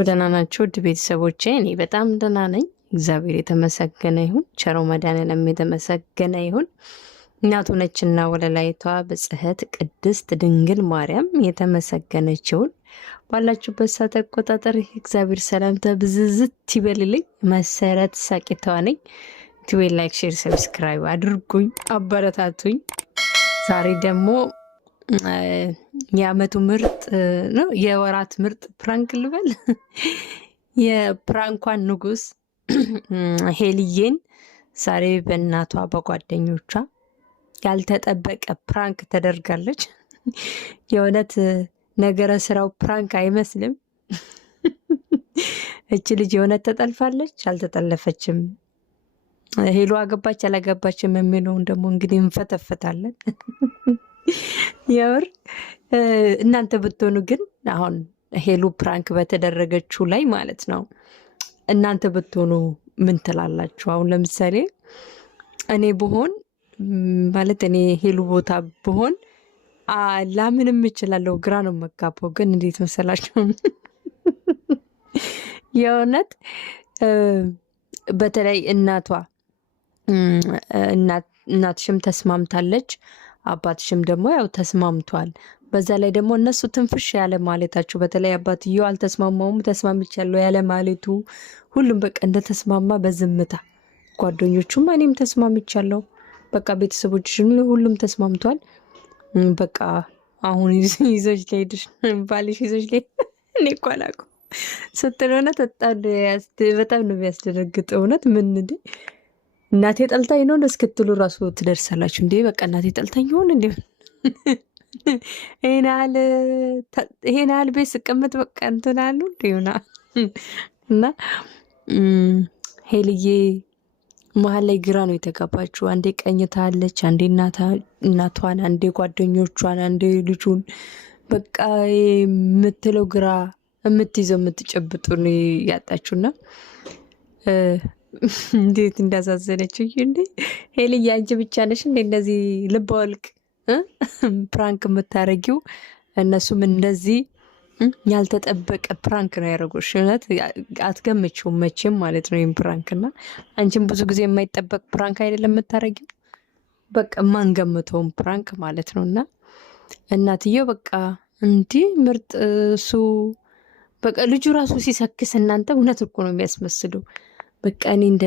ደህና ናችሁ ውድ ቤተሰቦቼ? እኔ በጣም ደህና ነኝ። እግዚአብሔር የተመሰገነ ይሁን። ቸሮ መድኃኔዓለም የተመሰገነ ይሁን። እናቱ ነችና ወለላይቷ ብጽሕት ቅድስት ድንግል ማርያም የተመሰገነች ይሁን። ባላችሁበት ሰዓት አቆጣጠር እግዚአብሔር ሰላምታ ብዝዝት ይበልልኝ። መሰረት ሳቂታዋ ነኝ። ዩቲዩብ ላይክ፣ ሼር፣ ሰብስክራይብ አድርጉኝ፣ አበረታቱኝ። ዛሬ ደግሞ የአመቱ ምርጥ ነው የወራት ምርጥ ፕራንክ ልበል የፕራንኳን ንጉስ ሄልዬን ዛሬ በእናቷ በጓደኞቿ ያልተጠበቀ ፕራንክ ተደርጋለች። የእውነት ነገረ ስራው ፕራንክ አይመስልም። እቺ ልጅ የእውነት ተጠልፋለች አልተጠለፈችም፣ ሄሉ አገባች አላገባችም የሚለውን ደግሞ እንግዲህ እንፈተፈታለን። የምር እናንተ ብትሆኑ ግን አሁን ሄሉ ፕራንክ በተደረገችው ላይ ማለት ነው እናንተ ብትሆኑ ምን ትላላችሁ? አሁን ለምሳሌ እኔ ብሆን ማለት እኔ ሄሉ ቦታ ብሆን ላምንም እችላለሁ፣ ግራ ነው መጋባው። ግን እንዴት መሰላችሁ የእውነት በተለይ እናትሽም ተስማምታለች፣ አባትሽም ደግሞ ያው ተስማምቷል። በዛ ላይ ደግሞ እነሱ ትንፍሽ ያለ ማለታቸው፣ በተለይ አባትየው አልተስማማውም ተስማምቻለሁ ያለ ማለቱ፣ ሁሉም በቃ እንደተስማማ በዝምታ ጓደኞቹም እኔም ተስማምቻለሁ፣ በቃ ቤተሰቦችሽን ሁሉም ተስማምቷል፣ በቃ አሁን ይዘሽ ልሄድሽ ባልሽ ይዘሽ ልሄድ እኔ እኮ አላውቅም ስትል እውነት በጣም ነው የሚያስደነግጠው። እውነት ምን እንዴ እናቴ ጠልታኝ ነው እስክትሉ ራሱ ትደርሳላችሁ እንዴ? በቃ እናቴ ጠልታኝ ይሆን እንዴ? ይሄን ያህል ቤት ስቀምጥ በቃ እንትን አሉ እንዲሆና እና ሄልዬ መሀል ላይ ግራ ነው የተጋባችው። አንዴ ቀኝታለች፣ አንዴ እናቷን፣ አንዴ ጓደኞቿን፣ አንዴ ልጁን። በቃ የምትለው ግራ የምትይዘው የምትጨብጡን ያጣችሁና እንዴት እንዳሳዘነችው እንዴ! ሄልዬ አንቺ ብቻ ነሽ እንዴ እንደዚህ ልብ ወልቅ ፕራንክ የምታረጊው? እነሱም እንደዚህ ያልተጠበቀ ፕራንክ ነው ያደረጉሽ። እውነት አትገምችውም መቼም ማለት ነው ይህም ፕራንክ እና አንቺም ብዙ ጊዜ የማይጠበቅ ፕራንክ አይደለም የምታረጊው፣ በቃ የማንገምተውም ፕራንክ ማለት ነው። እና እናትየው በቃ እንዲህ ምርጥ እሱ በቃ ልጁ ራሱ ሲሰክስ እናንተ እውነት እኮ ነው የሚያስመስለው። በቃ እኔ እንደ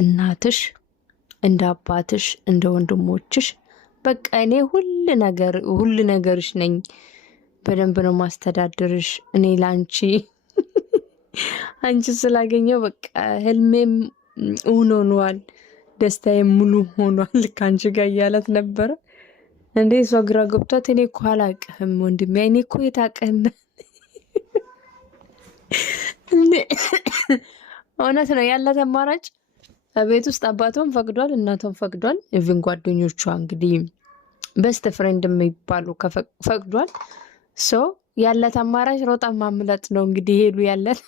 እናትሽ እንደ አባትሽ እንደ ወንድሞችሽ በቃ እኔ ሁሉ ነገርሽ ነኝ፣ በደንብ ነው ማስተዳድርሽ። እኔ ላንቺ አንቺ ስላገኘው በቃ ህልሜም እውን ሆኗል፣ ደስታዬም ሙሉ ሆኗል ከአንቺ ጋር እያለት ነበረ እንዴ። እሷ ግራ ገብቷት እኔ እኮ አላቅህም ወንድሜ፣ እኔ እኮ የታቀህም እውነት ነው ያላት አማራጭ ቤት ውስጥ አባቷን ፈቅዷል፣ እናቷን ፈቅዷል፣ ኢቭን ጓደኞቿ እንግዲህ በስተ ፍሬንድ የሚባሉ ፈቅዷል። ሶ ያላት አማራጭ ሮጣ ማምለጥ ነው እንግዲህ ሄሉ ያለት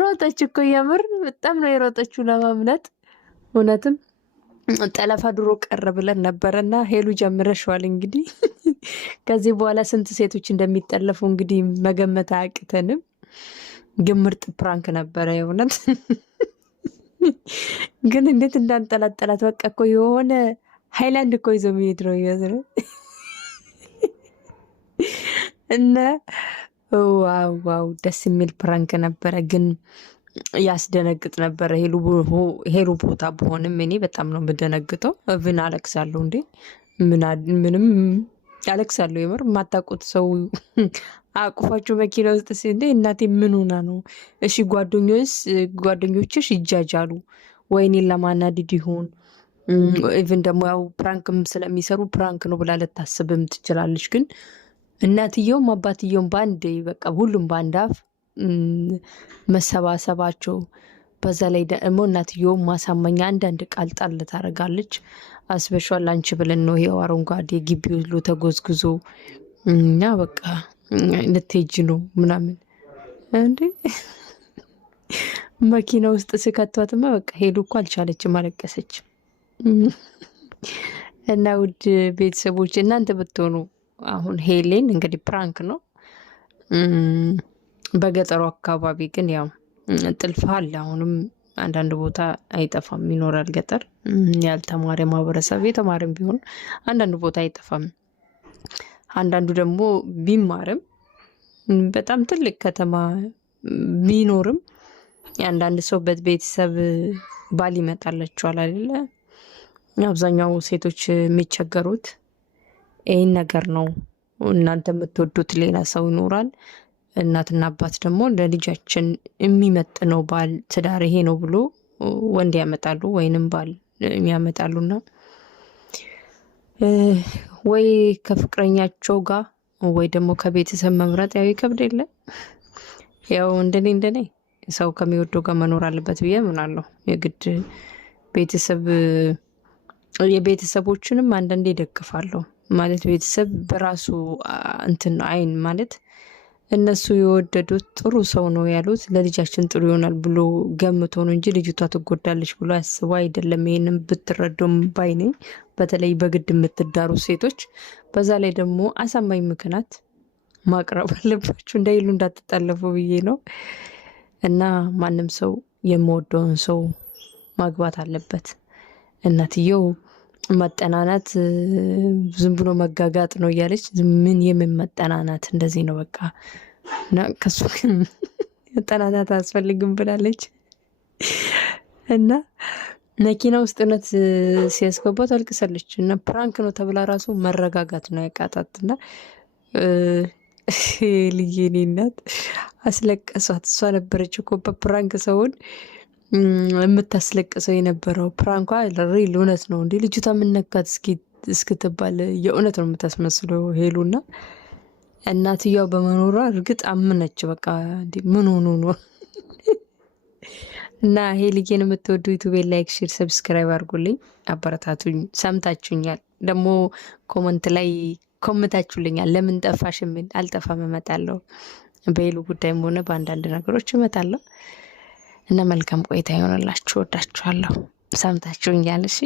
ሮጠች እኮ የምር በጣም ነው የሮጠችው ለማምለጥ። እውነትም ጠለፋ ድሮ ቀረ ብለን ነበረና ሄሉ ጀምረሽዋል እንግዲህ ከዚህ በኋላ ስንት ሴቶች እንደሚጠለፉ እንግዲህ መገመት አያቅተንም። ግን ምርጥ ፕራንክ ነበረ የእውነት ግን እንዴት እንዳንጠላጠላት በቃ እኮ የሆነ ሃይላንድ እኮ ይዞ የሚሄድ ነው ይመስለው እና ዋው ደስ የሚል ፕራንክ ነበረ፣ ግን ያስደነግጥ ነበረ። ሄሉ ቦታ በሆንም እኔ በጣም ነው የምደነግጠው። ብን አለቅሳለሁ እንዴ ምንም አለቅሳለሁ። የምር የማታውቁት ሰው አቅፏችሁ መኪና ውስጥ እንዴ እናቴ ምን ሆና ነው? እሺ ጓደኞችሽ ይጃጃሉ ወይኔን ለማናድድ ይሆን? ኢቭን ደግሞ ያው ፕራንክም ስለሚሰሩ ፕራንክ ነው ብላ ልታስብም ትችላለች። ግን እናትየውም አባትየውም በአንድ በቃ ሁሉም በአንድ አፍ መሰባሰባቸው፣ በዛ ላይ ደግሞ እናትየውም ማሳመኛ አንዳንድ ቃል ጣል ታደርጋለች። አስበሻል አንቺ ብለን ነው ይሄው አረንጓዴ ግቢ ሁሉ ተጎዝጉዞ እና በቃ ልትሄጂ ነው ምናምን እንዴ መኪና ውስጥ ስከቷትማ በቃ ሄሉ እኮ አልቻለችም፣ አለቀሰች። እና ውድ ቤተሰቦች እናንተ ብትሆኑ አሁን ሄሌን እንግዲህ ፕራንክ ነው። በገጠሩ አካባቢ ግን ያው ጥልፍ አለ። አሁንም አንዳንድ ቦታ አይጠፋም፣ ይኖራል። ገጠር ያልተማረ ማህበረሰብ የተማረም ቢሆን አንዳንድ ቦታ አይጠፋም። አንዳንዱ ደግሞ ቢማርም በጣም ትልቅ ከተማ ቢኖርም አንዳንድ ሰው ቤተሰብ ባል ይመጣላቸዋል አይደለ? አብዛኛው ሴቶች የሚቸገሩት ይህን ነገር ነው። እናንተ የምትወዱት ሌላ ሰው ይኖራል። እናትና አባት ደግሞ ለልጃችን የሚመጥነው ባል ትዳር ይሄ ነው ብሎ ወንድ ያመጣሉ ወይንም ባል ያመጣሉና ወይ ከፍቅረኛቸው ጋር ወይ ደግሞ ከቤተሰብ መምረጥ ያው ይከብድ የለ። ያው እንደኔ ሰው ከሚወደው ጋር መኖር አለበት ብዬ አምናለሁ። የግድ ቤተሰብ የቤተሰቦችንም አንዳንዴ ይደግፋለሁ ማለት ቤተሰብ በራሱ እንትን አይን ማለት እነሱ የወደዱት ጥሩ ሰው ነው ያሉት ለልጃችን ጥሩ ይሆናል ብሎ ገምቶ ነው እንጂ ልጅቷ ትጎዳለች ብሎ አስበው አይደለም። ይሄንን ብትረዱም ባይ ነኝ። በተለይ በግድ የምትዳሩ ሴቶች በዛ ላይ ደግሞ አሳማኝ ምክንያት ማቅረብ አለባችሁ እንዳይሉ እንዳትጠለፉ ብዬ ነው። እና ማንም ሰው የምወደውን ሰው ማግባት አለበት። እናትየው መጠናናት ዝም ብሎ መጋጋጥ ነው እያለች ምን የምን መጠናናት እንደዚህ ነው በቃ እና ከሱ መጠናናት አያስፈልግም ብላለች። እና መኪና ውስጥ እውነት ሲያስገባት አልቅሳለች። እና ፕራንክ ነው ተብላ ራሱ መረጋጋት ነው ያቃታት። እና ልዬኔ እናት አስለቀሷት። እሷ ነበረች እኮ በፕራንክ ሰውን የምታስለቅሰው የነበረው። ፕራንኳ ሪል እውነት ነው እንዴ ልጅቷ የምነካት እስክትባል የእውነት ነው የምታስመስለው ሄሉና እናትየው በመኖሯ እርግጥ አምነች። በቃ እንዴ ምን ሆኖ ነው? እና ሄልዬን የምትወዱ ዩቲዩብ ላይክ፣ ሼር፣ ሰብስክራይብ አድርጉልኝ፣ አበረታቱኝ። ሰምታችሁኛል ደግሞ ኮመንት ላይ ኮምታችሁልኛል። ለምን ጠፋሽ? ምን አልጠፋም፣ እመጣለሁ። በሄሉ ጉዳይም ሆነ በአንዳንድ ነገሮች እመጣለሁ። እና መልካም ቆይታ ይሆንላችሁ። ወዳችኋለሁ። ሰምታችሁኛል። እሺ